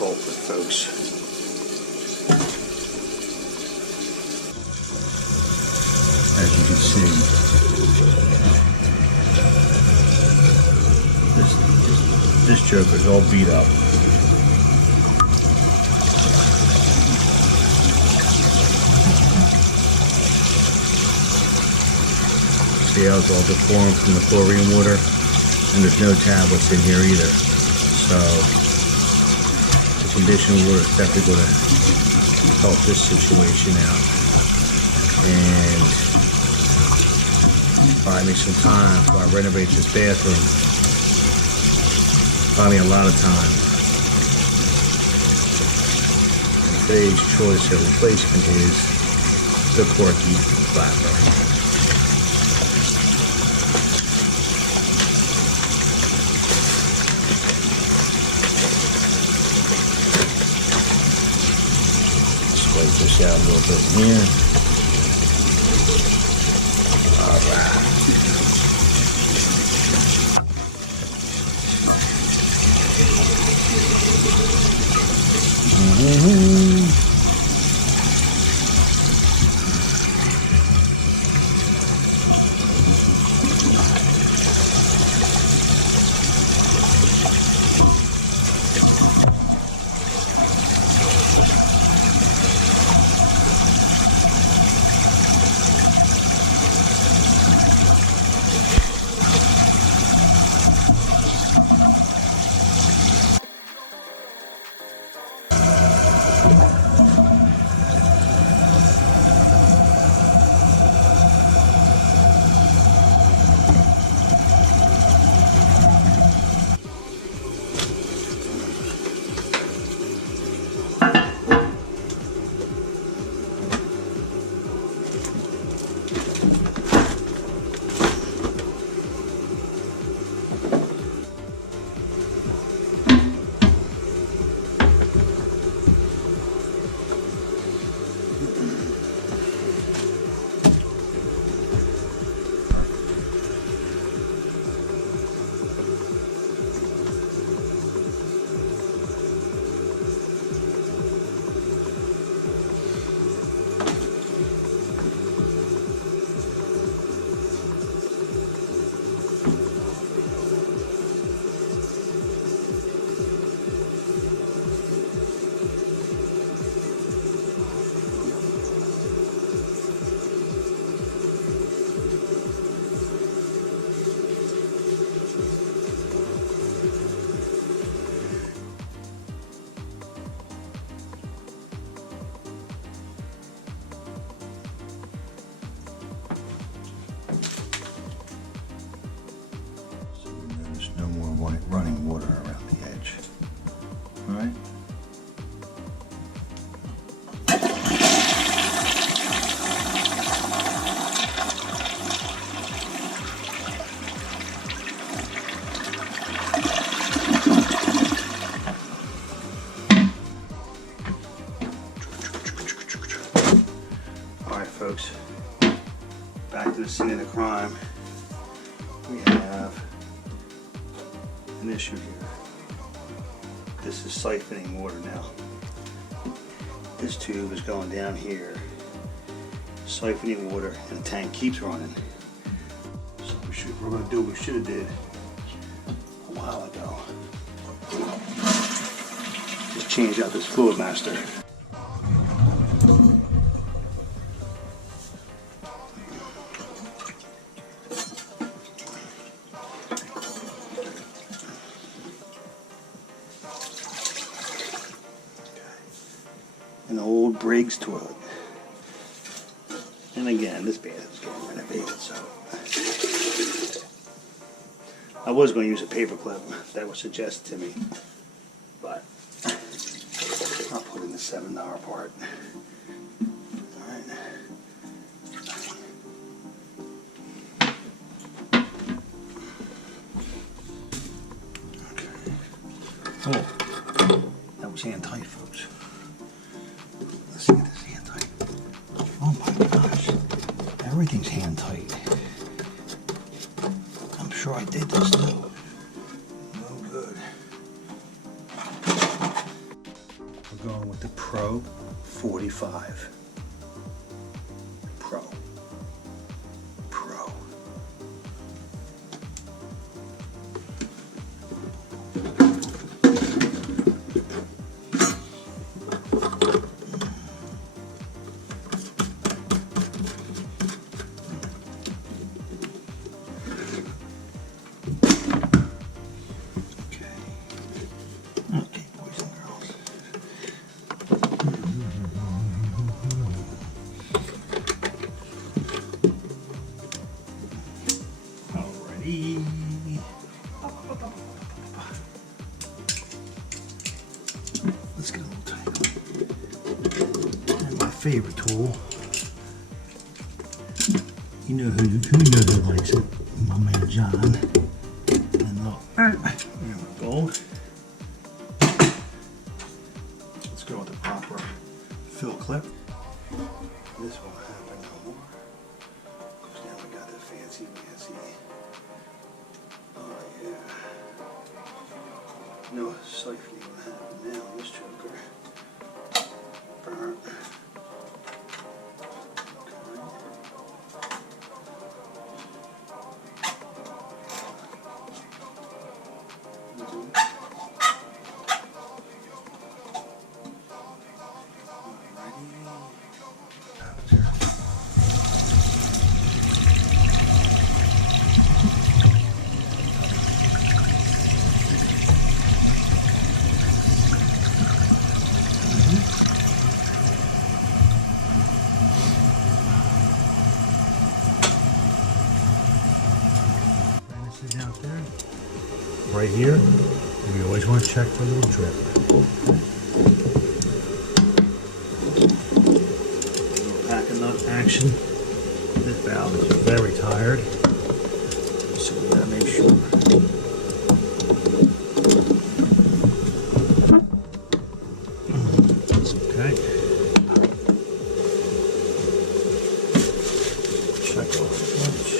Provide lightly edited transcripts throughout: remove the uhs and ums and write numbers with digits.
culprit, folks. As you can see, this joker's all beat up. See how it's all deformed from the chlorine water, and there's no tablets in here either. So the conditioned water is definitely going to help this situation out. And buy me some time before I renovate this bathroom. Buy me a lot of time. And today's choice of replacement is the Corky Flapper. Wipe this out a little bit here. Alright. No more running water around the edge. All right. All right, folks. Back to the scene of the crime. We have an issue here. This is siphoning water now. This tube is going down here, siphoning water, and the tank keeps running. So we're going to do what we should have did a while ago. Just change out this fluid master. An old Briggs toilet. And again, this bathroom's getting renovated, so I was going to use a paper clip that was suggested to me, but I'll put in the $7 part. Alright. Okay. Oh, that was hand tight, folks. Let's see this hand tight. Oh my gosh. Everything's hand tight. I'm sure I did this too. No good. We're going with the Pro 45. Pro. Okay, boys and girls. Alrighty. Let's get a little tight. And my favorite tool. You know who likes it? My man John. And look, there we go. Let's go with the proper fill clip. This won't happen no more. Because now we got the fancy. Oh yeah. No siphoning will happen now. This choker. Burn. Out there. Right here, we always want to check for a little drip. Little pack and nut action. This valve is very tired, so we gotta make sure. Okay. Check off the clutch.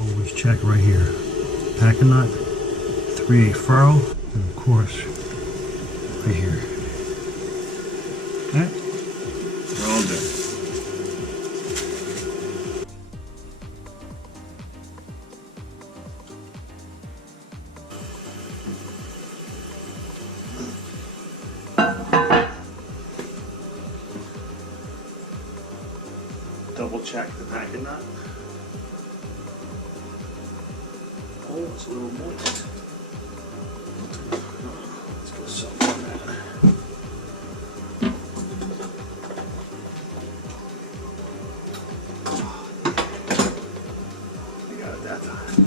Always check right here. Pack a nut, 3/8 furrow, and of course, right here. Okay, we're all good. Double check the pack a nut. Oh, it's a little moist. Let's go soak on that. I got it that time.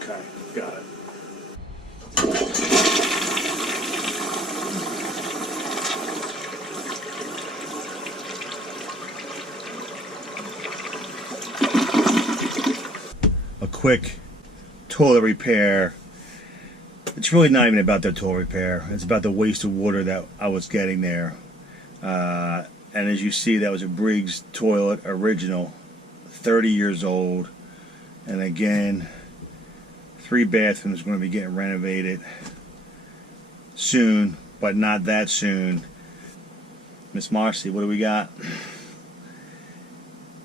Okay, got it. A quick toilet repair. It's really not even about the toilet repair. It's about the waste of water that I was getting there. And as you see, that was a Briggs toilet, original, 30 years old. And again, 3 bathrooms going to be getting renovated soon, but not that soon. Miss Marcy, what do we got?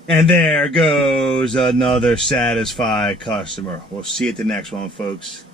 And there goes another satisfied customer. We'll see you at the next one, folks.